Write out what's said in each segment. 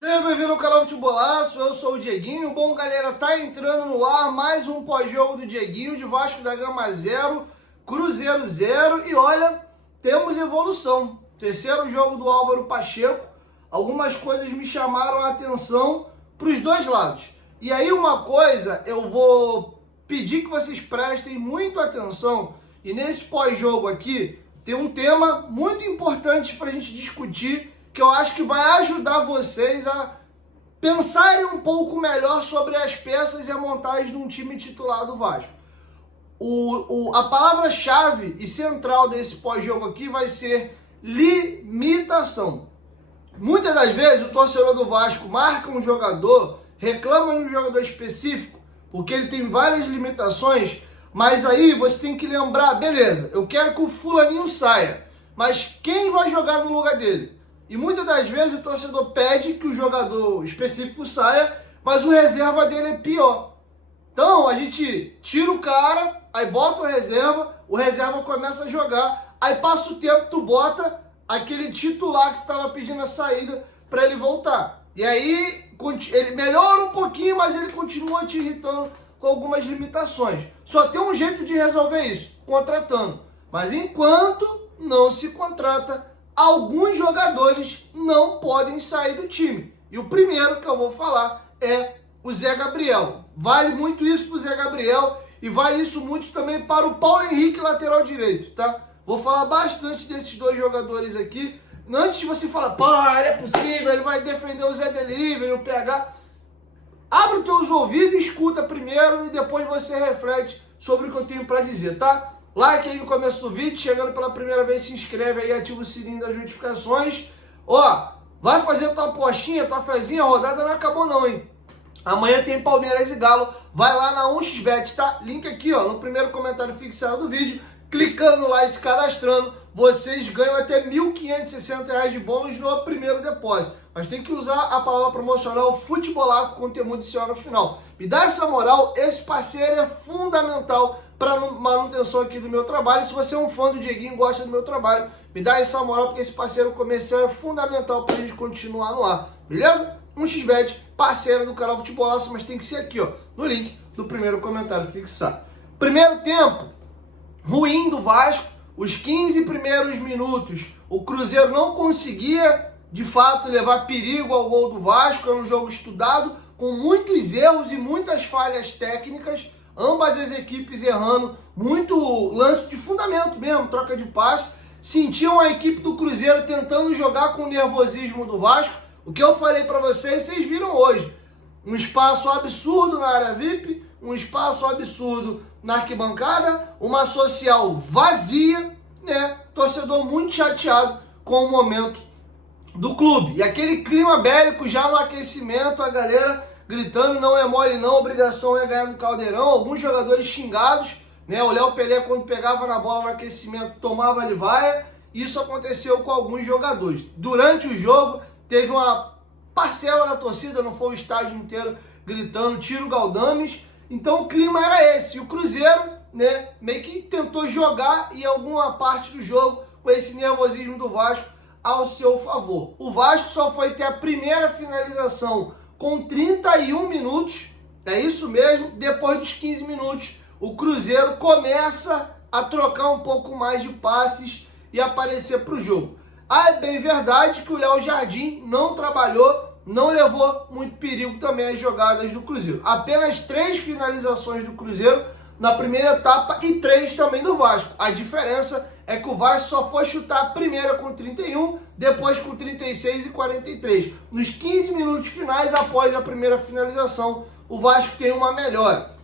Bem-vindo ao canal Futebolaço, eu sou o Dieguinho. Bom, galera, tá entrando no ar mais um pós-jogo do Dieguinho de Vasco da Gama 0, Cruzeiro 0. E olha, temos evolução. Terceiro jogo do Álvaro Pacheco. Algumas coisas me chamaram a atenção para os dois lados. E aí uma coisa eu vou pedir que vocês prestem muito atenção. E nesse pós-jogo aqui tem um tema muito importante para a gente discutir, que eu acho que vai ajudar vocês a pensarem um pouco melhor sobre as peças e a montagem de um time titular do Vasco. A palavra-chave e central desse pós-jogo aqui vai ser limitação. Muitas das vezes o torcedor do Vasco marca um jogador, reclama de um jogador específico, porque ele tem várias limitações, mas aí você tem que lembrar, beleza, eu quero que o fulaninho saia, mas quem vai jogar no lugar dele? E muitas das vezes o torcedor pede que o jogador específico saia, mas o reserva dele é pior. Então a gente tira o cara, aí bota o reserva começa a jogar, aí passa o tempo, tu bota aquele titular que estava pedindo a saída para ele voltar. E aí ele melhora um pouquinho, mas ele continua te irritando com algumas limitações. Só tem um jeito de resolver isso, contratando. Mas enquanto não se contrata, alguns jogadores não podem sair do time. E o primeiro que eu vou falar é o Zé Gabriel. Vale muito isso para o Zé Gabriel e vale isso muito também para o Paulo Henrique, lateral direito, tá? Vou falar bastante desses dois jogadores aqui. Antes de você falar, pô, não é possível, ele vai defender o Zé Delivery, o PH. Abre os teus ouvidos e escuta primeiro e depois você reflete sobre o que eu tenho para dizer, tá? Like aí no começo do vídeo, chegando pela primeira vez, se inscreve aí, ativa o sininho das notificações. Ó, vai fazer tua apostinha, tua fezinha, a rodada não acabou não, hein? Amanhã tem Palmeiras e Galo, vai lá na 1xBet, tá? Link aqui, ó, no primeiro comentário fixado do vídeo. Clicando lá e se cadastrando, vocês ganham até R$ 1.560 de bônus no primeiro depósito. Mas tem que usar a palavra promocional Futebolaço com conteúdo adicional no final. Me dá essa moral, esse parceiro é fundamental para manutenção aqui do meu trabalho. Se você é um fã do Dieguinho e gosta do meu trabalho, me dá essa moral, porque esse parceiro comercial é fundamental para a gente continuar no ar, beleza? 1xBet, parceiro do canal Futebolaço, mas tem que ser aqui, ó, no link do primeiro comentário fixado. Primeiro tempo ruim do Vasco, os 15 primeiros minutos, o Cruzeiro não conseguia, de fato, levar perigo ao gol do Vasco. Era um jogo estudado, com muitos erros e muitas falhas técnicas, ambas as equipes errando, muito lance de fundamento mesmo, troca de passe. Sentiam a equipe do Cruzeiro tentando jogar com o nervosismo do Vasco. O que eu falei para vocês viram hoje. Um espaço absurdo na área VIP, um espaço absurdo na arquibancada, uma social vazia, né? Torcedor muito chateado com o momento do clube. E aquele clima bélico já no aquecimento, a galera gritando, não é mole não, obrigação é ganhar no Caldeirão, alguns jogadores xingados, né? O Léo Pelé, quando pegava na bola no aquecimento, tomava livaia. Isso aconteceu com alguns jogadores. Durante o jogo, teve uma parcela da torcida, não foi o estádio inteiro, gritando, tira o Galdames. Então o clima era esse. E o Cruzeiro, né, meio que tentou jogar em alguma parte do jogo com esse nervosismo do Vasco ao seu favor. O Vasco só foi ter a primeira finalização com 31 minutos, é isso mesmo. Depois dos 15 minutos, o Cruzeiro começa a trocar um pouco mais de passes e aparecer para o jogo. É bem verdade que o Léo Jardim não trabalhou, não levou muito perigo também as jogadas do Cruzeiro. Apenas 3 finalizações do Cruzeiro na primeira etapa e 3 também do Vasco. A diferença é que o Vasco só foi chutar a primeira com 31, depois com 36 e 43. Nos 15 minutos finais, após a primeira finalização, o Vasco tem uma melhora.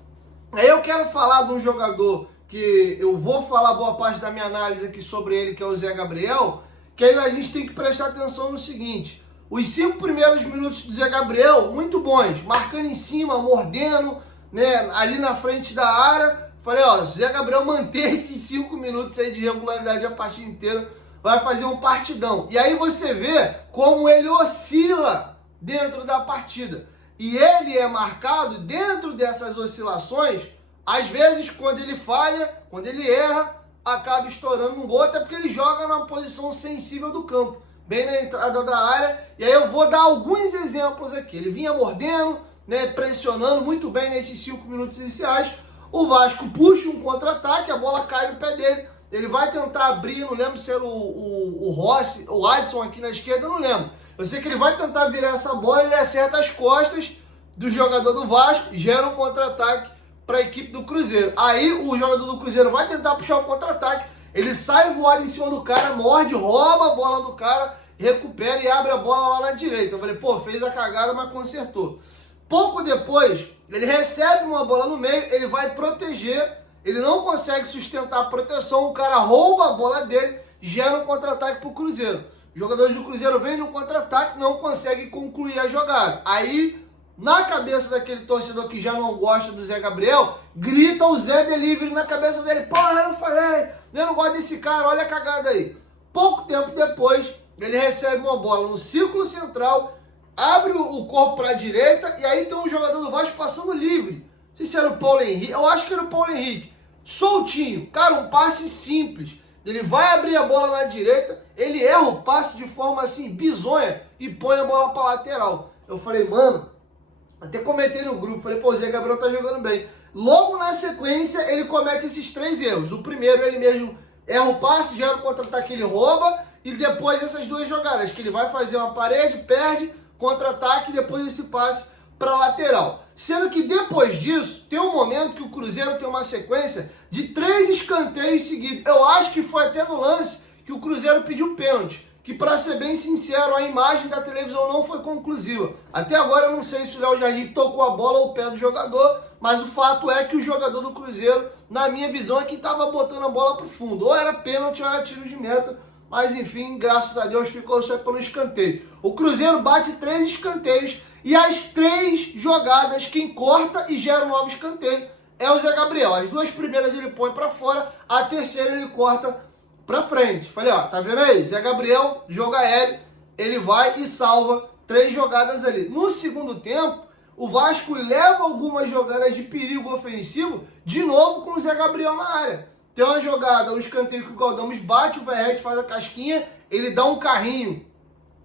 Aí eu quero falar de um jogador que eu vou falar boa parte da minha análise aqui sobre ele, que é o Zé Gabriel, que aí a gente tem que prestar atenção no seguinte: os 5 primeiros minutos do Zé Gabriel, muito bons, marcando em cima, mordendo, né, ali na frente da área. Falei, ó, se o Zé Gabriel manter esses 5 minutos aí de regularidade a partida inteira, vai fazer um partidão. E aí você vê como ele oscila dentro da partida. e ele é marcado dentro dessas oscilações, às vezes quando ele falha, quando ele erra, acaba estourando um gol, até porque ele joga numa posição sensível do campo, bem na entrada da área. E aí eu vou dar alguns exemplos aqui. Ele vinha mordendo, né, pressionando muito bem nesses 5 minutos iniciais. O Vasco puxa um contra-ataque, a bola cai no pé dele. Ele vai tentar abrir, não lembro se era o Rossi, o Adson aqui na esquerda, não lembro. Eu sei que ele vai tentar virar essa bola, ele acerta as costas do jogador do Vasco, gera um contra-ataque para a equipe do Cruzeiro. Aí o jogador do Cruzeiro vai tentar puxar o contra-ataque, ele sai voado em cima do cara, morde, rouba a bola do cara, recupera e abre a bola lá na direita. Eu falei, pô, fez a cagada, mas consertou. Pouco depois, ele recebe uma bola no meio, ele vai proteger, ele não consegue sustentar a proteção, o cara rouba a bola dele, gera um contra-ataque para o Cruzeiro. Os jogadores do Cruzeiro vêm no contra-ataque, não conseguem concluir a jogada. Aí, na cabeça daquele torcedor que já não gosta do Zé Gabriel, grita o Zé Delivery na cabeça dele. Porra, eu falei, eu não gosto desse cara, olha a cagada aí. Pouco tempo depois, ele recebe uma bola no círculo central, abre o corpo para a direita, e aí tem um jogador do Vasco passando livre. Não sei se era o Paulo Henrique, eu acho que era o Paulo Henrique. Soltinho, cara, um passe simples. Ele vai abrir a bola na direita, ele erra o passe de forma assim, bizonha, e põe a bola para lateral. Eu falei, mano, até comentei no grupo, falei, pô, o Zé Gabriel tá jogando bem. Logo na sequência, ele comete esses 3 erros. O primeiro, ele mesmo erra o passe, gera o contra-ataque, ele rouba, e depois essas 2 jogadas, que ele vai fazer uma parede, perde, contra-ataque, e depois esse passe para lateral. Sendo que depois disso, tem um momento que o Cruzeiro tem uma sequência de 3 escanteios seguidos. Eu acho que foi até no lance que o Cruzeiro pediu pênalti, que, para ser bem sincero, a imagem da televisão não foi conclusiva. Até agora eu não sei se o Léo Jardim tocou a bola ou o pé do jogador, mas o fato é que o jogador do Cruzeiro, na minha visão, é que estava botando a bola para o fundo. Ou era pênalti ou era tiro de meta, mas enfim, graças a Deus ficou só pelo escanteio. O Cruzeiro bate 3 escanteios, e as 3 jogadas, quem corta e gera um novo escanteio é o Zé Gabriel. As 2 primeiras ele põe para fora, a terceira ele corta para frente. Falei, ó, tá vendo aí? Zé Gabriel, jogo aéreo, ele vai e salva 3 jogadas ali. No segundo tempo, o Vasco leva algumas jogadas de perigo ofensivo, de novo com o Zé Gabriel na área. Tem uma jogada, um escanteio que o Galdamos bate, o Verrete faz a casquinha, ele dá um carrinho,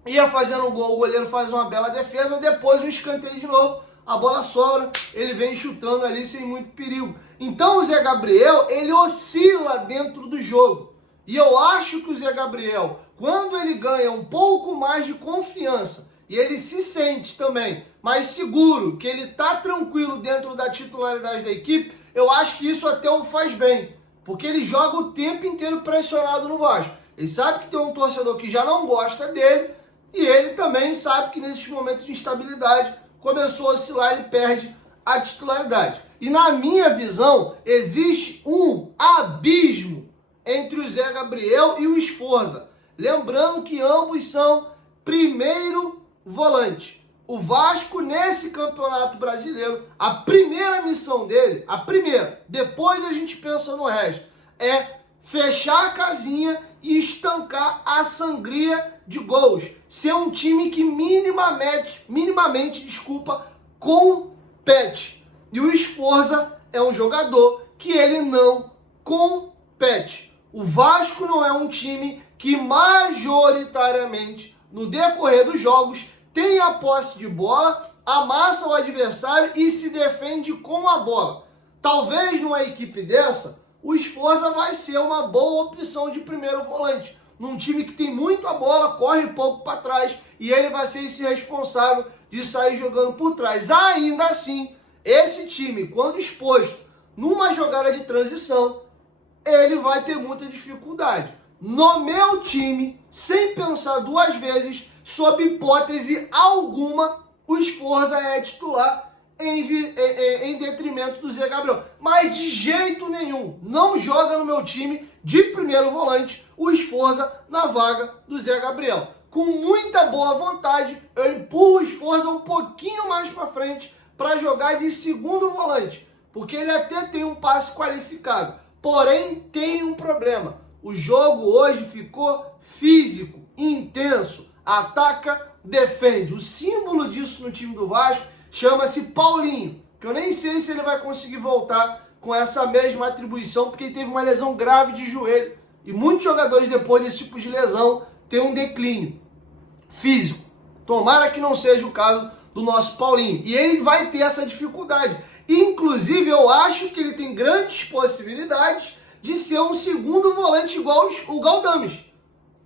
ia fazendo um gol, o goleiro faz uma bela defesa, depois um escanteio de novo, a bola sobra, ele vem chutando ali sem muito perigo. Então o Zé Gabriel, ele oscila dentro do jogo. E eu acho que o Zé Gabriel, quando ele ganha um pouco mais de confiança, e ele se sente também mais seguro, que ele tá tranquilo dentro da titularidade da equipe, eu acho que isso até o faz bem. Porque ele joga o tempo inteiro pressionado no Vasco. Ele sabe que tem um torcedor que já não gosta dele, e ele também sabe que nesses momentos de instabilidade, começou a oscilar, ele perde a titularidade. E na minha visão, existe um abismo entre o Zé Gabriel e o Sforza. Lembrando que ambos são primeiro volante. O Vasco, nesse campeonato brasileiro, a primeira missão dele, depois a gente pensa no resto, é fechar a casinha e estancar a sangria de gols. Ser um time que minimamente, compete. E o Sforza é um jogador que ele não compete. O Vasco não é um time que majoritariamente, no decorrer dos jogos, tem a posse de bola, amassa o adversário e se defende com a bola. Talvez numa equipe dessa, o Sforza vai ser uma boa opção de primeiro volante. Num time que tem muito a bola, corre pouco para trás, e ele vai ser esse responsável de sair jogando por trás. Ainda assim, esse time, quando exposto numa jogada de transição, ele vai ter muita dificuldade. No meu time, sem pensar 2 vezes, sob hipótese alguma, o Sforza é titular em detrimento do Zé Gabriel. Mas de jeito nenhum, não joga no meu time de primeiro volante o Sforza na vaga do Zé Gabriel. Com muita boa vontade, eu empurro o Sforza um pouquinho mais para frente para jogar de segundo volante, porque ele até tem um passe qualificado. Porém, tem um problema. O jogo hoje ficou físico, intenso, ataca, defende. O símbolo disso no time do Vasco chama-se Paulinho, que eu nem sei se ele vai conseguir voltar com essa mesma atribuição, porque ele teve uma lesão grave de joelho. E muitos jogadores, depois desse tipo de lesão, têm um declínio físico. Tomara que não seja o caso do nosso Paulinho. E ele vai ter essa dificuldade. Inclusive, eu acho que ele tem grandes possibilidades de ser um segundo volante igual o Galdames.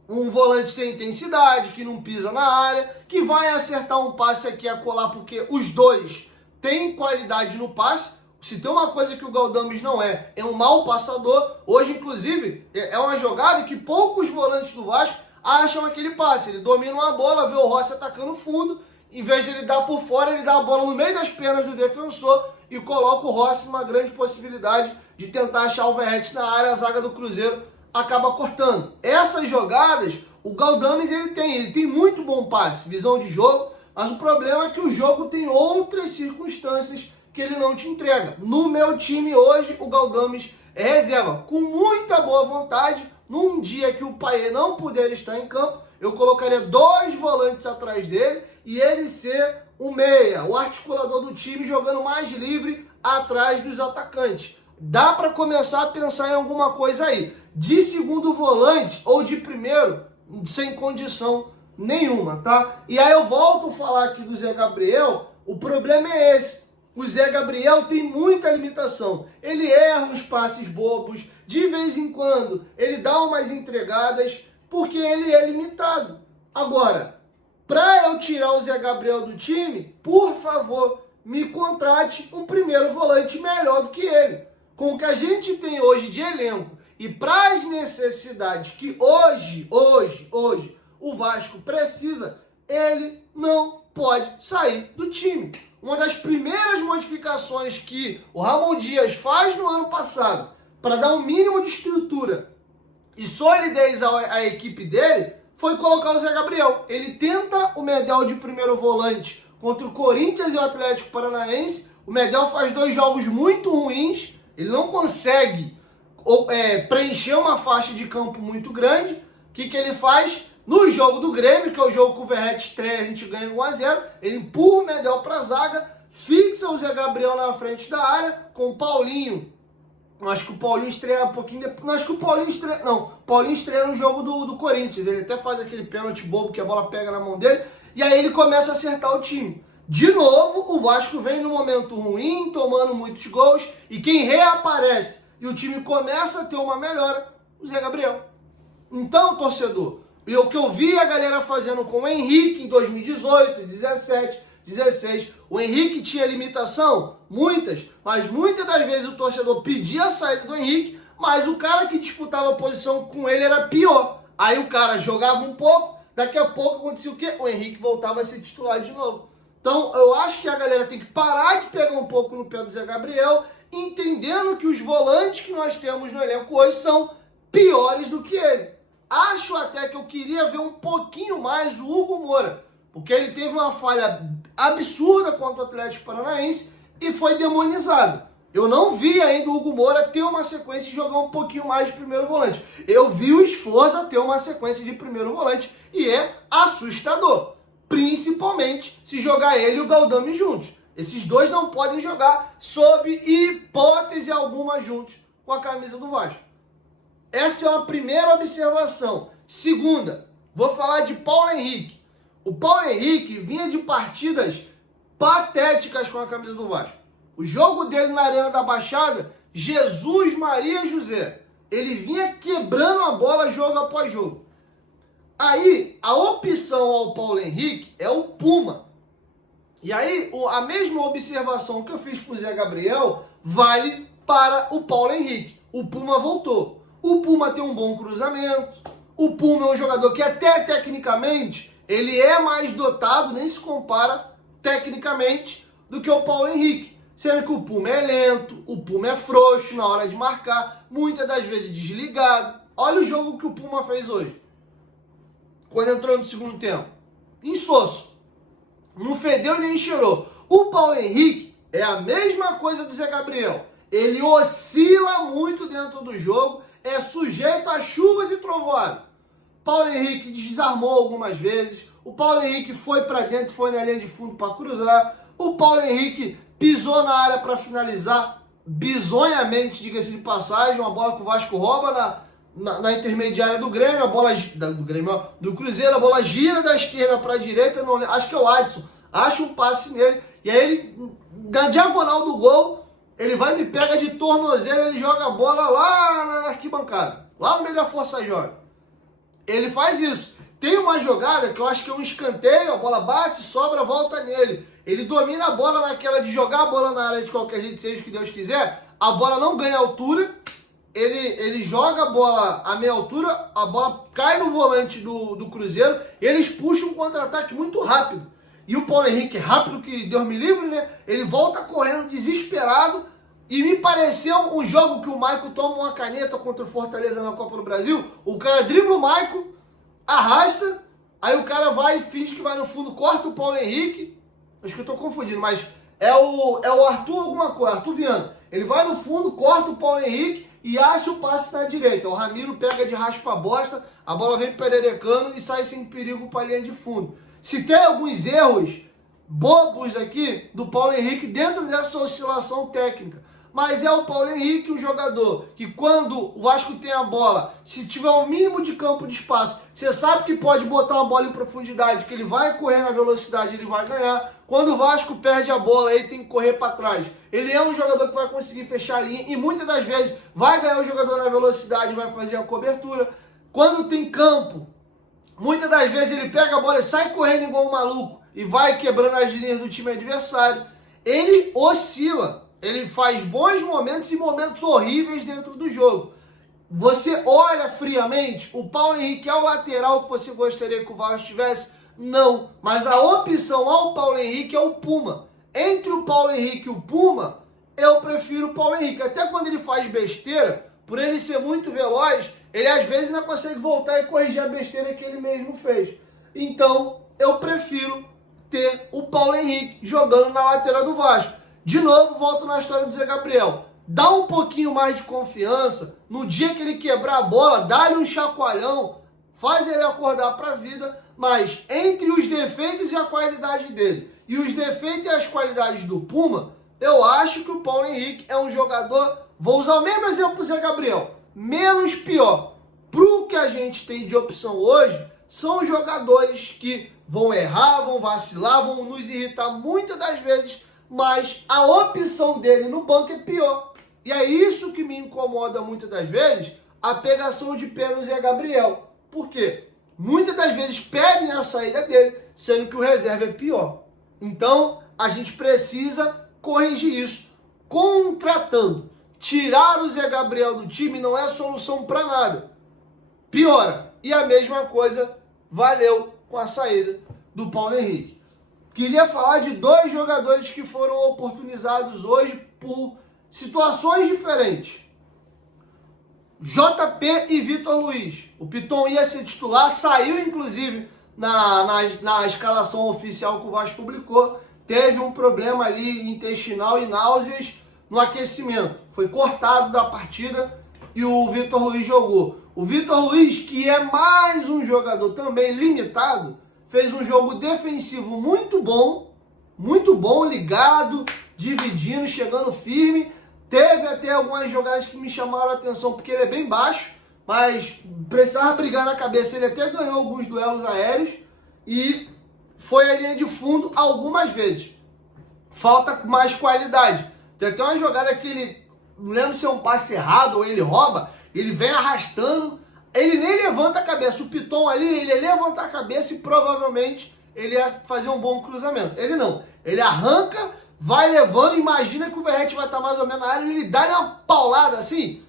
Um volante sem intensidade, que não pisa na área, que vai acertar um passe aqui a colar, porque os dois têm qualidade no passe. Se tem uma coisa que o Galdames não é um mau passador. Hoje, inclusive, é uma jogada que poucos volantes do Vasco acham aquele passe. Ele domina uma bola, vê o Rossi atacando o fundo, em vez de ele dar por fora, ele dá a bola no meio das pernas do defensor e coloca o Rossi numa grande possibilidade de tentar achar o Verratti na área. A zaga do Cruzeiro acaba cortando. Essas jogadas, o Galdames ele tem muito bom passe, visão de jogo, mas o problema é que o jogo tem outras circunstâncias que ele não te entrega. No meu time hoje, o Galdames é reserva. Com muita boa vontade, num dia que o Payet não puder estar em campo, eu colocaria 2 volantes atrás dele e ele ser o meia, o articulador do time, jogando mais livre atrás dos atacantes. Dá para começar a pensar em alguma coisa aí. De segundo volante ou de primeiro, sem condição nenhuma, tá? E aí eu volto a falar aqui do Zé Gabriel, o problema é esse. O Zé Gabriel tem muita limitação. Ele erra uns passes bobos, de vez em quando ele dá umas entregadas, porque ele é limitado. Agora, para eu tirar o Zé Gabriel do time, por favor, me contrate um primeiro volante melhor do que ele. Com o que a gente tem hoje de elenco e para as necessidades que hoje o Vasco precisa, ele não pode sair do time. Uma das primeiras modificações que o Ramon Dias faz no ano passado para dar um mínimo de estrutura e solidez à equipe dele foi colocar o Zé Gabriel. Ele tenta o Medel de primeiro volante contra o Corinthians e o Atlético Paranaense. O Medel faz 2 jogos muito ruins, ele não consegue preencher uma faixa de campo muito grande. O que ele faz? No jogo do Grêmio, que é o jogo que o Verratti estreia, a gente ganha 1-0, ele empurra o Medel para a zaga, fixa o Zé Gabriel na frente da área, com o Paulinho. Acho que o Paulinho estreia um pouquinho depois. Não, acho que o Paulinho estreia. Não, o Paulinho estreia no jogo do Corinthians. Ele até faz aquele pênalti bobo que a bola pega na mão dele. E aí ele começa a acertar o time. De novo, o Vasco vem num momento ruim, tomando muitos gols. E quem reaparece e o time começa a ter uma melhora, o Zé Gabriel. Então, torcedor, e o que eu vi a galera fazendo com o Henrique em 2018, 17, 16, o Henrique tinha limitação? Muitas, mas muitas das vezes o torcedor pedia a saída do Henrique, mas o cara que disputava a posição com ele era pior. Aí o cara jogava um pouco, daqui a pouco acontecia o quê? O Henrique voltava a ser titular de novo. Então eu acho que a galera tem que parar de pegar um pouco no pé do Zé Gabriel, entendendo que os volantes que nós temos no elenco hoje são piores do que ele. Acho até que eu queria ver um pouquinho mais o Hugo Moura, porque ele teve uma falha absurda contra o Atlético Paranaense e foi demonizado. Eu não vi ainda o Hugo Moura ter uma sequência e jogar um pouquinho mais de primeiro volante. Eu vi o Esforza ter uma sequência de primeiro volante e é assustador, principalmente se jogar ele e o Galdames juntos. Esses dois não podem jogar sob hipótese alguma juntos com a camisa do Vasco. Essa é uma primeira observação. Segunda, vou falar de Paulo Henrique. O Paulo Henrique vinha de partidas patéticas com a camisa do Vasco. O jogo dele na Arena da Baixada, Jesus Maria José. Ele vinha quebrando a bola jogo após jogo. Aí, a opção ao Paulo Henrique é o Puma. E aí, a mesma observação que eu fiz para o Zé Gabriel vale para o Paulo Henrique. O Puma voltou. O Puma tem um bom cruzamento. O Puma é um jogador que até tecnicamente ele é mais dotado, nem se compara tecnicamente do que o Paulo Henrique. Sendo que o Puma é lento, o Puma é frouxo na hora de marcar, muitas das vezes desligado. Olha o jogo que o Puma fez hoje, quando entrou no segundo tempo. Insosso. Não fedeu nem cheirou. O Paulo Henrique é a mesma coisa do Zé Gabriel. Ele oscila muito dentro do jogo, é sujeito a chuvas e trovoadas. Paulo Henrique desarmou algumas vezes. O Paulo Henrique foi para dentro, foi na linha de fundo para cruzar. O Paulo Henrique pisou na área para finalizar bizonhamente, diga-se de passagem, uma bola que o Vasco rouba na intermediária do Grêmio, a bola do Grêmio, ó, do Cruzeiro, a bola gira da esquerda para a direita, não, acho que é o Adson, acha um passe nele, e aí ele, na diagonal do gol, ele vai e me pega de tornozelo, ele joga a bola lá na arquibancada, lá no meio da Força Jovem. Ele faz isso. Tem uma jogada que eu acho que é um escanteio, a bola bate, sobra, volta nele. Ele domina a bola naquela de jogar a bola na área de qualquer jeito, seja o que Deus quiser. A bola não ganha altura, ele joga a bola a meia altura, a bola cai no volante do Cruzeiro, eles puxam um contra-ataque muito rápido. E o Paulo Henrique, rápido que Deus me livre, né? Ele volta correndo desesperado. E me pareceu um jogo que o Maicon toma uma caneta contra o Fortaleza na Copa do Brasil. O cara dribla o Maicon, arrasta, aí o cara vai e finge que vai no fundo, corta o Paulo Henrique. Acho que eu tô confundindo, mas é o Arthur alguma coisa, Arthur Viana. Ele vai no fundo, corta o Paulo Henrique e acha o passe na direita. O Ramiro pega de raspa a bosta, a bola vem pererecando e sai sem perigo para a linha de fundo. Se tem alguns erros bobos aqui do Paulo Henrique dentro dessa oscilação técnica. Mas é o Paulo Henrique, um jogador que quando o Vasco tem a bola, se tiver o mínimo de campo de espaço, você sabe que pode botar uma bola em profundidade, que ele vai correr na velocidade, ele vai ganhar. Quando o Vasco perde a bola, ele tem que correr para trás. Ele é um jogador que vai conseguir fechar a linha e muitas das vezes vai ganhar o jogador na velocidade, vai fazer a cobertura. Quando tem campo, muitas das vezes ele pega a bola e sai correndo igual um maluco e vai quebrando as linhas do time adversário. Ele oscila. Ele faz bons momentos e momentos horríveis dentro do jogo. Você olha friamente, o Paulo Henrique é o lateral que você gostaria que o Vasco tivesse? Não. Mas a opção ao Paulo Henrique é o Puma. Entre o Paulo Henrique e o Puma, eu prefiro o Paulo Henrique. Até quando ele faz besteira, por ele ser muito veloz, ele às vezes ainda consegue voltar e corrigir a besteira que ele mesmo fez. Então, eu prefiro ter o Paulo Henrique jogando na lateral do Vasco. De novo, volto na história do Zé Gabriel. Dá um pouquinho mais de confiança. No dia que ele quebrar a bola, dá-lhe um chacoalhão, faz ele acordar para a vida. Mas entre os defeitos e a qualidade dele, e os defeitos e as qualidades do Puma, eu acho que o Paulo Henrique é um jogador, vou usar o mesmo exemplo do Zé Gabriel, menos pior. Pro que a gente tem de opção hoje, são jogadores que vão errar, vão vacilar, vão nos irritar muitas das vezes, mas a opção dele no banco é pior. E é isso que me incomoda muitas das vezes, a pegação de pé no Zé Gabriel. Por quê? Muitas das vezes pedem a saída dele, sendo que o reserva é pior. Então, a gente precisa corrigir isso, contratando. Tirar o Zé Gabriel do time não é solução para nada. Piora. E a mesma coisa valeu com a saída do Paulo Henrique. Queria falar de dois jogadores que foram oportunizados hoje por situações diferentes. JP e Vitor Luiz. O Piton ia ser titular, saiu inclusive na escalação oficial que o Vasco publicou. Teve um problema ali intestinal e náuseas no aquecimento. Foi cortado da partida e o Vitor Luiz jogou. O Vitor Luiz, que é mais um jogador também limitado, fez um jogo defensivo muito bom, ligado, dividindo, chegando firme. Teve até algumas jogadas que me chamaram a atenção, porque ele é bem baixo, mas precisava brigar na cabeça. Ele até ganhou alguns duelos aéreos e foi a linha de fundo algumas vezes. Falta mais qualidade. Tem até uma jogada que ele, não lembro se é um passe errado ou ele rouba, ele vem arrastando, ele nem levanta a cabeça. O Piton ali, ele ia levantar a cabeça e provavelmente ele ia fazer um bom cruzamento. Ele não, ele arranca, vai levando, imagina que o Verratti vai estar mais ou menos na área, ele dá uma paulada assim,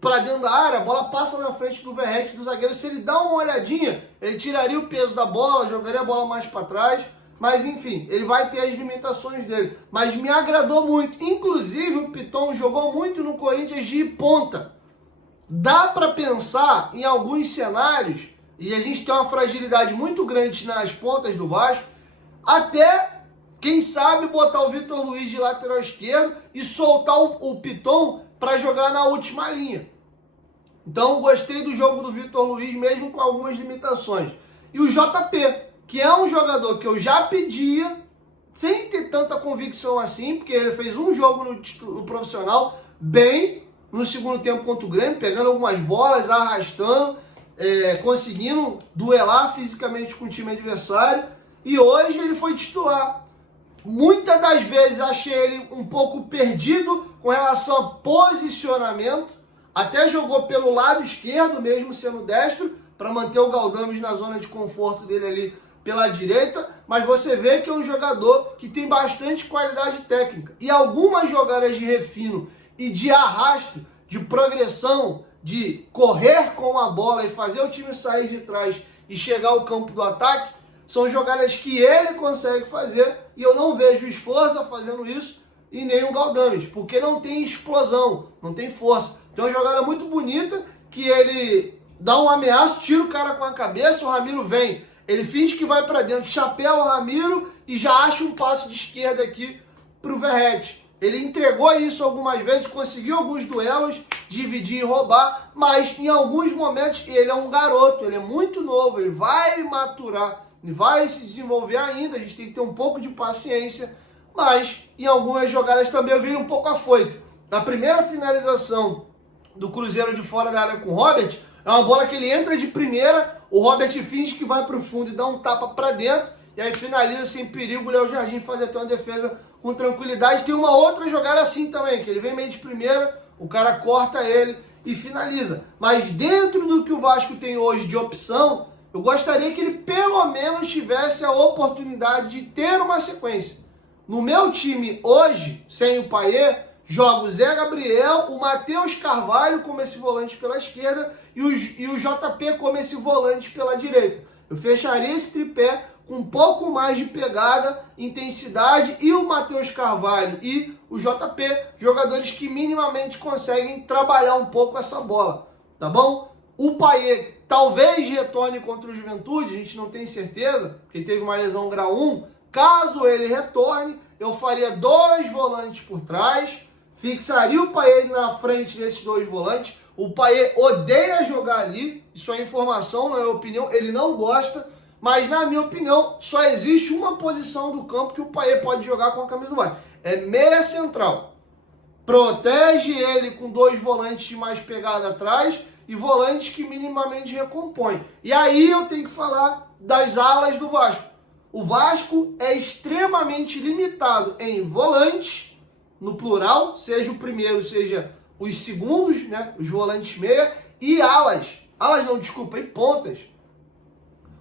para dentro da área, a bola passa na frente do Verratti, do zagueiro. Se ele dá uma olhadinha, ele tiraria o peso da bola, jogaria a bola mais para trás. Mas enfim, ele vai ter as limitações dele. Mas me agradou muito. Inclusive o Piton jogou muito no Corinthians de ponta. Dá para pensar em alguns cenários, e a gente tem uma fragilidade muito grande nas pontas do Vasco, até, quem sabe, botar o Vitor Luiz de lateral esquerdo e soltar o Piton para jogar na última linha. Então, gostei do jogo do Vitor Luiz, mesmo com algumas limitações. E o JP, que é um jogador que eu já pedia, sem ter tanta convicção assim, porque ele fez um jogo no profissional bem no segundo tempo contra o Grêmio, pegando algumas bolas, arrastando, conseguindo duelar fisicamente com o time adversário, e hoje ele foi titular. Muitas das vezes achei ele um pouco perdido com relação a posicionamento, até jogou pelo lado esquerdo, mesmo sendo destro, para manter o Galdames na zona de conforto dele ali pela direita, mas você vê que é um jogador que tem bastante qualidade técnica. E algumas jogadas de refino e de arrasto, de progressão, de correr com a bola e fazer o time sair de trás e chegar ao campo do ataque, são jogadas que ele consegue fazer, e eu não vejo o Sforza fazendo isso e nem o Galdames, porque não tem explosão, não tem força. Tem uma jogada muito bonita que ele dá um ameaço, tira o cara com a cabeça, o Ramiro vem, ele finge que vai para dentro, chapéu o Ramiro e já acha um passe de esquerda aqui pro Verratti. Ele entregou isso algumas vezes, conseguiu alguns duelos, dividir e roubar, mas em alguns momentos ele é um garoto, ele é muito novo, ele vai maturar, ele vai se desenvolver ainda, a gente tem que ter um pouco de paciência, mas em algumas jogadas também eu vi um pouco afoito. Na primeira finalização do Cruzeiro de fora da área com o Robert, é uma bola que ele entra de primeira, o Robert finge que vai para o fundo e dá um tapa para dentro, e aí finaliza sem perigo, o Léo Jardim faz até uma defesa com tranquilidade. Tem uma outra jogada assim também, que ele vem meio de primeira, o cara corta ele e finaliza. Mas dentro do que o Vasco tem hoje de opção, eu gostaria que ele pelo menos tivesse a oportunidade de ter uma sequência. No meu time hoje, sem o Payet, joga o Zé Gabriel, o Matheus Carvalho como esse volante pela esquerda e o JP como esse volante pela direita. Eu fecharia esse tripé com um pouco mais de pegada, intensidade, e o Matheus Carvalho e o JP, jogadores que minimamente conseguem trabalhar um pouco essa bola, tá bom? O Payet talvez retorne contra o Juventude, a gente não tem certeza, porque teve uma lesão grau 1. Caso ele retorne, eu faria 2 volantes por trás, fixaria o Payet na frente desses 2 volantes. O Payet odeia jogar ali, isso é informação, não é opinião, ele não gosta, mas na minha opinião só existe uma posição do campo que o Payet pode jogar com a camisa do Vasco, é meia central. Protege ele com 2 volantes de mais pegada atrás e volantes que minimamente recompõem. E aí eu tenho que falar das alas do Vasco. O Vasco é extremamente limitado em volantes, no plural, seja o primeiro, seja os segundos, né, os volantes meia, e alas. Alas não, desculpa, e pontas.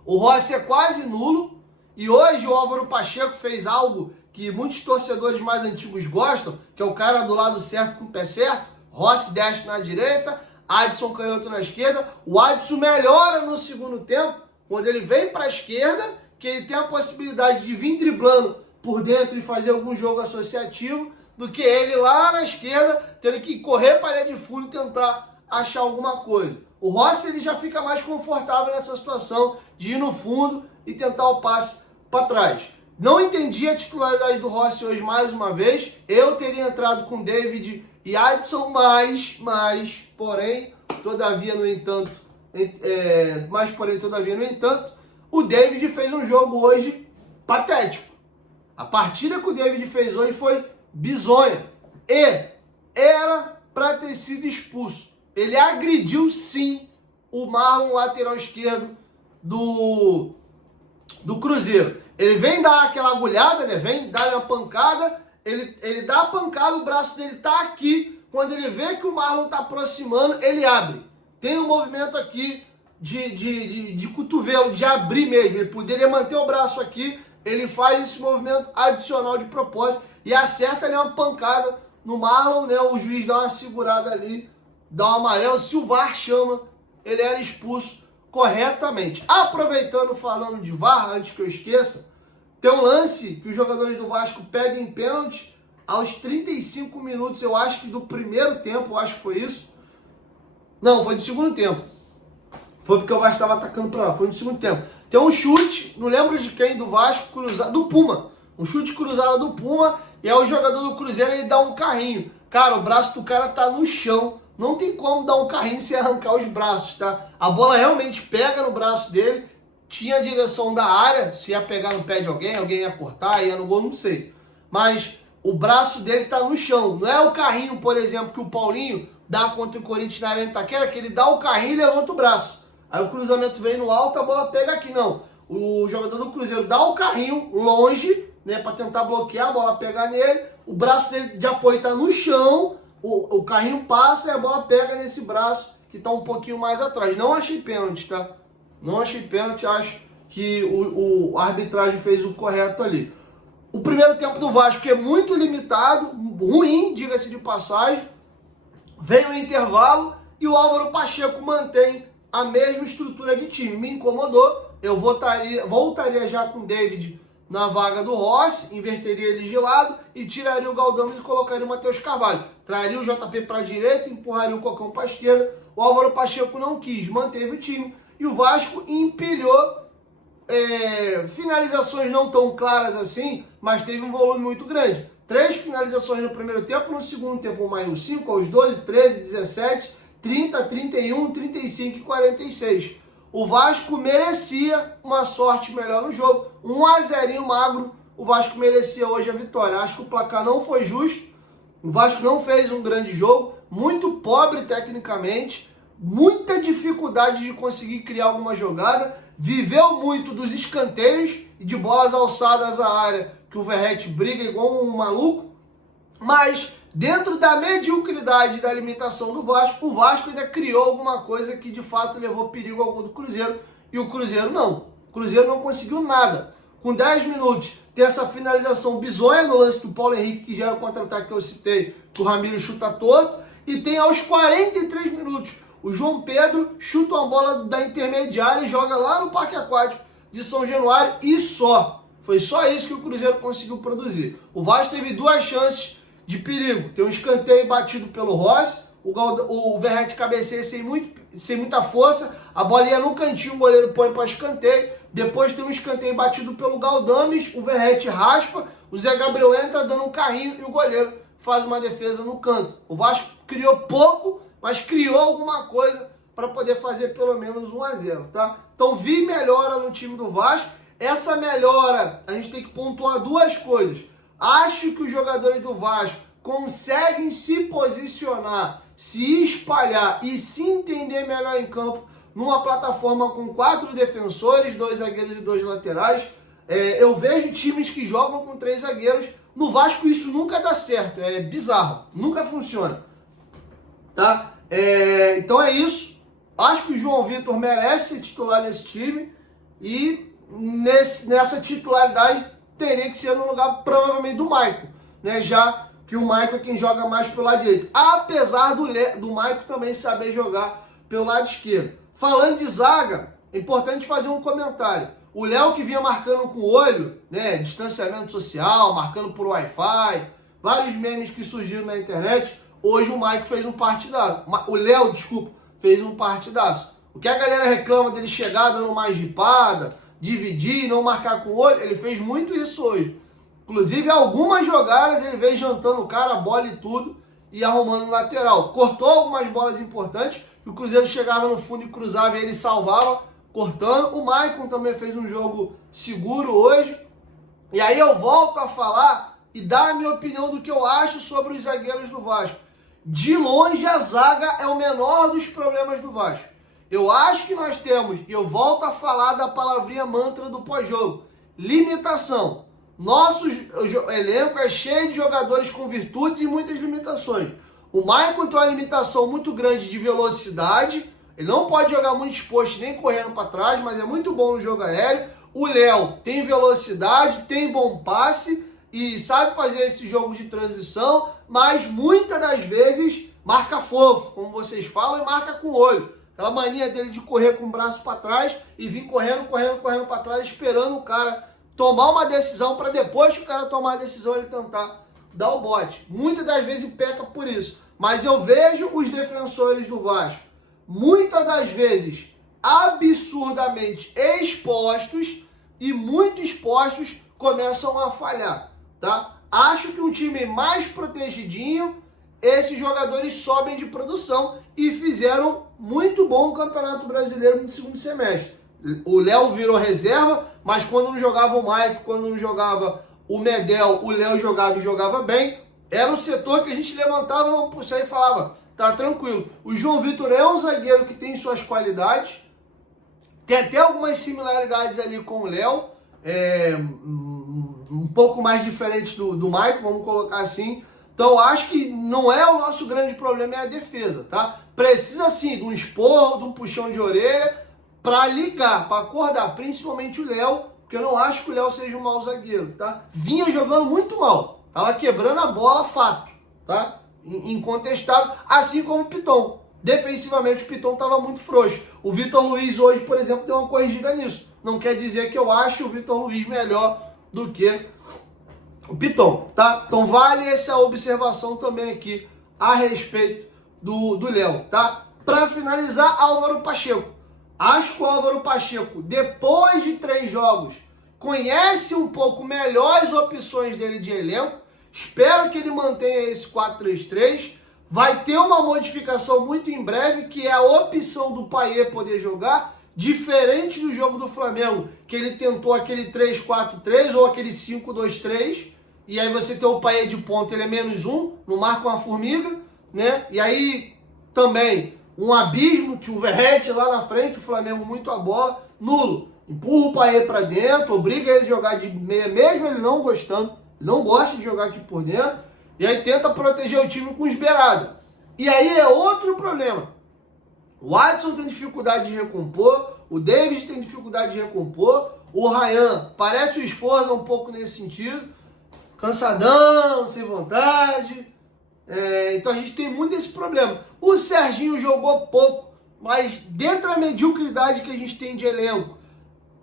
O Rossi é quase nulo, e hoje o Álvaro Pacheco fez algo que muitos torcedores mais antigos gostam, que é o cara do lado certo com o pé certo, Rossi destro na direita, Adson canhoto na esquerda. O Adson melhora no segundo tempo, quando ele vem para a esquerda, que ele tem a possibilidade de vir driblando por dentro e fazer algum jogo associativo, do que ele lá na esquerda, tendo que correr para a linha de fundo e tentar achar alguma coisa. O Rossi ele já fica mais confortável nessa situação de ir no fundo e tentar o passe para trás. Não entendi a titularidade do Rossi hoje mais uma vez. Eu teria entrado com David e Adson, porém, todavia, no entanto, o David fez um jogo hoje patético. A partida que o David fez hoje foi bizonha. E era para ter sido expulso. Ele agrediu sim o Marlon, lateral esquerdo do Cruzeiro. Ele vem dar aquela agulhada, né? Vem dar uma pancada, ele dá a pancada, o braço dele tá aqui. Quando ele vê que o Marlon tá aproximando, ele abre. Tem um movimento aqui de cotovelo, de abrir mesmo. Ele poderia manter o braço aqui, ele faz esse movimento adicional de propósito e acerta ali uma pancada no Marlon, né? O juiz dá uma segurada ali, dá um amarelo. Se o VAR chama, ele era expulso corretamente. Aproveitando, falando de VAR, antes que eu esqueça, tem um lance que os jogadores do Vasco pedem pênalti aos 35 minutos, eu acho que do primeiro tempo, eu acho que foi isso. Não, foi do segundo tempo. Foi porque o Vasco estava atacando para lá, foi no segundo tempo. Tem um chute, não lembro de quem, do Vasco, cruzado, do Puma. Um chute cruzado do Puma, e aí o jogador do Cruzeiro, ele dá um carrinho. Cara, o braço do cara tá no chão. Não tem como dar um carrinho sem arrancar os braços, tá? A bola realmente pega no braço dele, tinha a direção da área, se ia pegar no pé de alguém ia cortar, ia no gol, não sei. Mas o braço dele tá no chão. Não é o carrinho, por exemplo, que o Paulinho dá contra o Corinthians na Arena Itaquera, que ele dá o carrinho e levanta o braço. Aí o cruzamento vem no alto, a bola pega aqui. Não. O jogador do Cruzeiro dá o carrinho longe, né, para tentar bloquear, a bola pegar nele. O braço dele de apoio tá no chão, o carrinho passa e a bola pega nesse braço que tá um pouquinho mais atrás. Não achei pênalti, tá? Não achei pênalti, acho que a arbitragem fez o correto ali. O primeiro tempo do Vasco é muito limitado, ruim, diga-se de passagem. Vem o intervalo e o Álvaro Pacheco mantém a mesma estrutura de time. Me incomodou. Eu voltaria já com o David na vaga do Rossi, inverteria ele de lado e tiraria o Galdames e colocaria o Matheus Carvalho. Traria o JP para a direita, empurraria o Cocão para a esquerda. O Álvaro Pacheco não quis, manteve o time. E o Vasco empilhou finalizações não tão claras assim, mas teve um volume muito grande. 3 finalizações no primeiro tempo, no segundo tempo mais uns 5 aos 12, 13, 17, 30, 31, 35 e 46. O Vasco merecia uma sorte melhor no jogo. 1-0 magro, o Vasco merecia hoje a vitória. Acho que o placar não foi justo. O Vasco não fez um grande jogo, muito pobre tecnicamente, muita dificuldade de conseguir criar alguma jogada, viveu muito dos escanteios e de bolas alçadas à área, que o Verratti briga igual um maluco, mas dentro da mediocridade da limitação do Vasco, o Vasco ainda criou alguma coisa que de fato levou perigo ao gol do Cruzeiro, e o Cruzeiro não. O Cruzeiro não conseguiu nada. Com 10 minutos, tem essa finalização bizonha no lance do Paulo Henrique, que gera o contra-ataque que eu citei, que o Ramiro chuta torto, e tem aos 43 minutos, o João Pedro chuta uma bola da intermediária e joga lá no Parque Aquático de São Januário e só. Foi só isso que o Cruzeiro conseguiu produzir. O Vasco teve 2 chances de perigo. Tem um escanteio batido pelo Rossi, o Verratti cabeceia sem muita força, a bolinha no cantinho, o goleiro põe para escanteio. Depois tem um escanteio batido pelo Galdames, o Verratti raspa, o Zé Gabriel entra dando um carrinho e o goleiro faz uma defesa no canto. O Vasco criou pouco, mas criou alguma coisa para poder fazer pelo menos 1-0, tá? Então vi melhora no time do Vasco. Essa melhora, a gente tem que pontuar 2 coisas. Acho que os jogadores do Vasco conseguem se posicionar, se espalhar e se entender melhor em campo numa plataforma com 4 defensores, 2 zagueiros e 2 laterais. Eu vejo times que jogam com 3 zagueiros. No Vasco isso nunca dá certo, é bizarro, nunca funciona, tá? Então é isso. Acho que o João Vitor merece ser titular nesse time e nessa titularidade teria que ser no lugar provavelmente do Maicon, né? Já que o Maicon é quem joga mais pelo lado direito, apesar do Maicon também saber jogar pelo lado esquerdo. Falando de zaga, é importante fazer um comentário. O Léo, que vinha marcando com o olho, né, distanciamento social, marcando por Wi-Fi, vários memes que surgiram na internet, hoje o Maicon fez um partidaço. O Léo, desculpa, fez um partidaço. O que a galera reclama dele chegar dando mais ripada, dividir, não marcar com o olho, ele fez muito isso hoje. Inclusive, algumas jogadas ele veio jantando o cara, a bola e tudo, e arrumando no lateral. Cortou algumas bolas importantes, que o Cruzeiro chegava no fundo e cruzava e ele salvava, cortando. O Maicon também fez um jogo seguro hoje. E aí eu volto a falar e dar a minha opinião do que eu acho sobre os zagueiros do Vasco. De longe, a zaga é o menor dos problemas do Vasco. Eu acho que nós temos, e eu volto a falar da palavrinha mantra do pós-jogo, limitação. Nosso elenco é cheio de jogadores com virtudes e muitas limitações. O Maicon tem uma limitação muito grande de velocidade, ele não pode jogar muito exposto nem correndo para trás, mas é muito bom no jogo aéreo. O Léo tem velocidade, tem bom passe e sabe fazer esse jogo de transição, mas muitas das vezes marca fofo, como vocês falam, e marca com o olho. Aquela mania dele de correr com o braço para trás e vir correndo para trás, esperando o cara tomar uma decisão para depois que o cara tomar a decisão ele tentar dar o bote. Muitas das vezes peca por isso. Mas eu vejo os defensores do Vasco, muitas das vezes, absurdamente expostos e muito expostos começam a falhar, tá? Acho que um time mais protegidinho, esses jogadores sobem de produção e fizeram muito bom o Campeonato Brasileiro no segundo semestre. O Léo virou reserva, mas quando não jogava o Maicon, quando não jogava o Medel, o Léo jogava e jogava bem. Era um setor que a gente levantava uma pulseira e falava, tá tranquilo. O João Vitor é um zagueiro que tem suas qualidades, tem até algumas similaridades ali com o Léo, um pouco mais diferente do Maicon, vamos colocar assim. Então acho que não é o nosso grande problema, é a defesa, tá? Precisa sim de um esporro, de um puxão de orelha para ligar, para acordar, principalmente o Léo, porque eu não acho que o Léo seja um mau zagueiro, tá? Vinha jogando muito mal, tava quebrando a bola, fato, tá? Incontestável, assim como o Piton. Defensivamente o Piton estava muito frouxo. O Vitor Luiz hoje, por exemplo, deu uma corrigida nisso. Não quer dizer que eu acho o Vitor Luiz melhor do que o Piton, tá? Então vale essa observação também aqui a respeito do Léo, tá? Para finalizar, Álvaro Pacheco. Acho que o Álvaro Pacheco, depois de 3 jogos, conhece um pouco melhor as opções dele de elenco. Espero que ele mantenha esse 4-3-3. Vai ter uma modificação muito em breve, que é a opção do Payet poder jogar, diferente do jogo do Flamengo, que ele tentou aquele 3-4-3 ou aquele 5-2-3, e aí você tem o Payet de ponta, ele é -1, não marca uma formiga, né? E aí também um abismo, tinha o Verratti lá na frente, o Flamengo muito a bola, nulo. Empurra o Payet para dentro, obriga ele a jogar de meia, mesmo ele não gostando, ele não gosta de jogar aqui por dentro, e aí tenta proteger o time com esberada. E aí é outro problema. O Adson tem dificuldade de recompor, o David tem dificuldade de recompor, o Ryan parece o esforço um pouco nesse sentido, cansadão, sem vontade. Então a gente tem muito esse problema. O Serginho jogou pouco, mas dentro da mediocridade que a gente tem de elenco,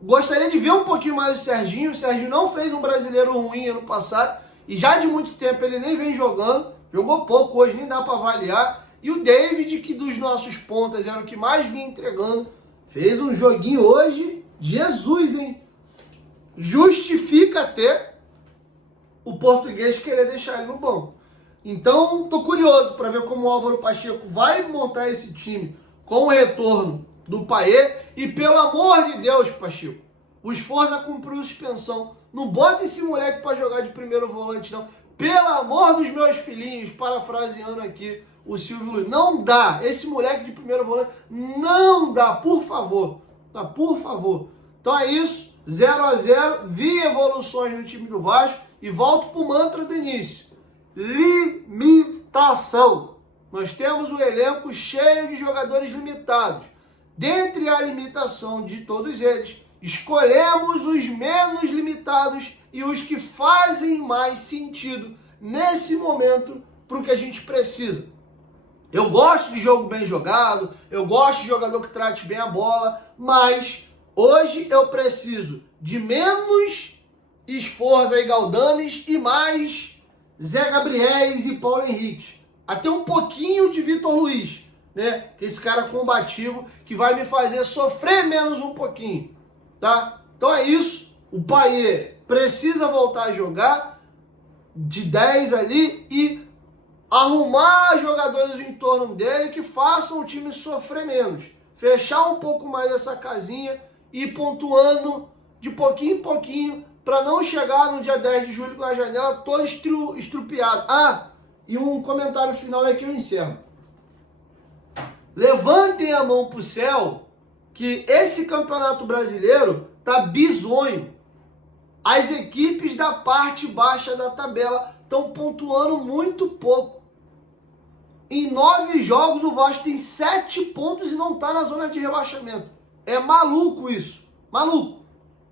gostaria de ver um pouquinho mais o Serginho. O Serginho não fez um brasileiro ruim ano passado, e já de muito tempo ele nem vem jogando, jogou pouco hoje, nem dá para avaliar. E o David, que dos nossos pontas era o que mais vinha entregando, fez um joguinho hoje, Jesus, hein? Justifica até o português querer deixar ele no banco. Então, tô curioso para ver como o Álvaro Pacheco vai montar esse time com o retorno do Payet. E pelo amor de Deus, Pacheco, o esforço cumpriu suspensão. Não bota esse moleque para jogar de primeiro volante, não. Pelo amor dos meus filhinhos, parafraseando aqui o Silvio Luiz. Não dá. Esse moleque de primeiro volante não dá, por favor. Tá, por favor. Então é isso. 0-0. Vi evoluções no time do Vasco. E volto pro mantra do início. Limitação. Nós temos um elenco cheio de jogadores limitados. Dentre a limitação de todos eles, escolhemos os menos limitados e os que fazem mais sentido nesse momento para o que a gente precisa. Eu gosto de jogo bem jogado, eu gosto de jogador que trate bem a bola, mas hoje eu preciso de menos Esforza e Galdames e mais Zé Gabriéis e Paulo Henrique. Até um pouquinho de Vitor Luiz, né? Que esse cara combativo que vai me fazer sofrer menos um pouquinho, tá? Então é isso. O Payet precisa voltar a jogar de 10 ali e arrumar jogadores em torno dele que façam o time sofrer menos. Fechar um pouco mais essa casinha e ir pontuando de pouquinho em pouquinho para não chegar no dia 10 de julho com a janela toda estrupiada. Ah, e um comentário final aí que eu encerro. Levantem a mão pro céu que esse campeonato brasileiro tá bizonho. As equipes da parte baixa da tabela estão pontuando muito pouco. Em 9 jogos o Vasco tem 7 pontos e não tá na zona de rebaixamento. É maluco isso. Maluco.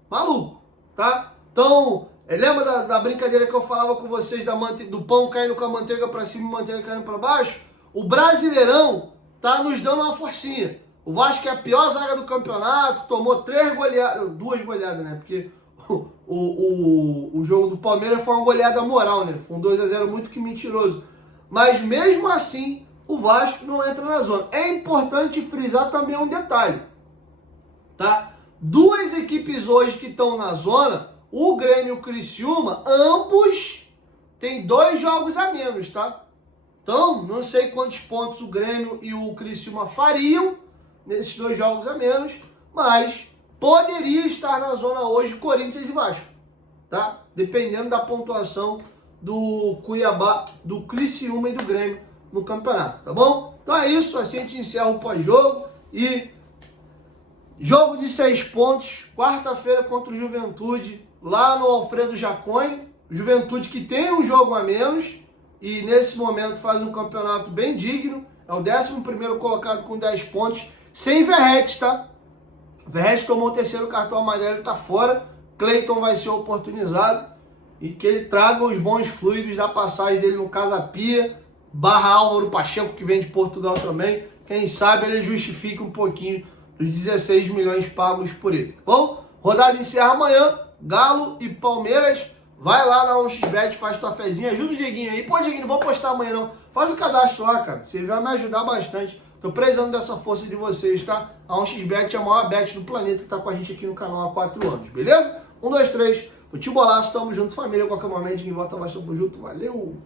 Maluco. Tá? Então, lembra da brincadeira que eu falava com vocês do pão caindo com a manteiga para cima e manteiga caindo para baixo? O Brasileirão tá nos dando uma forcinha. O Vasco é a pior zaga do campeonato, tomou 2 goleadas, né? Porque o jogo do Palmeiras foi uma goleada moral, né? Foi um 2-0 muito que mentiroso. Mas mesmo assim, o Vasco não entra na zona. É importante frisar também um detalhe, tá? 2 equipes hoje que estão na zona, o Grêmio e o Criciúma, ambos têm 2 jogos a menos, tá? Então, não sei quantos pontos o Grêmio e o Criciúma fariam nesses 2 jogos a menos, mas poderia estar na zona hoje Corinthians e Vasco, tá? Dependendo da pontuação do Cuiabá, do Criciúma e do Grêmio no campeonato, tá bom? Então é isso, assim a gente encerra o pós-jogo e jogo de 6 pontos, quarta-feira contra o Juventude, lá no Alfredo Jaconi, Juventude que tem um jogo a menos e nesse momento faz um campeonato bem digno, é o 11º colocado com 10 pontos, sem Verratti, tá? Verratti tomou o 3º cartão amarelo, tá fora, Cleiton vai ser oportunizado e que ele traga os bons fluidos da passagem dele no Casa Pia, / Álvaro Pacheco, que vem de Portugal também, quem sabe ele justifica um pouquinho dos 16 milhões pagos por ele, tá bom? Rodada encerra amanhã, Galo e Palmeiras, vai lá na 1xBet, faz tua fezinha, ajuda o Dieguinho aí. Pô, Dieguinho, não vou postar amanhã não, faz o cadastro lá, cara, você vai me ajudar bastante, tô precisando dessa força de vocês, tá? A 1xBet é a maior bet do planeta, que tá com a gente aqui no canal há 4 anos, beleza? 1, 2, 3, futebolaço, tamo junto, família, qualquer momento, quem volta vai, tamo junto, valeu!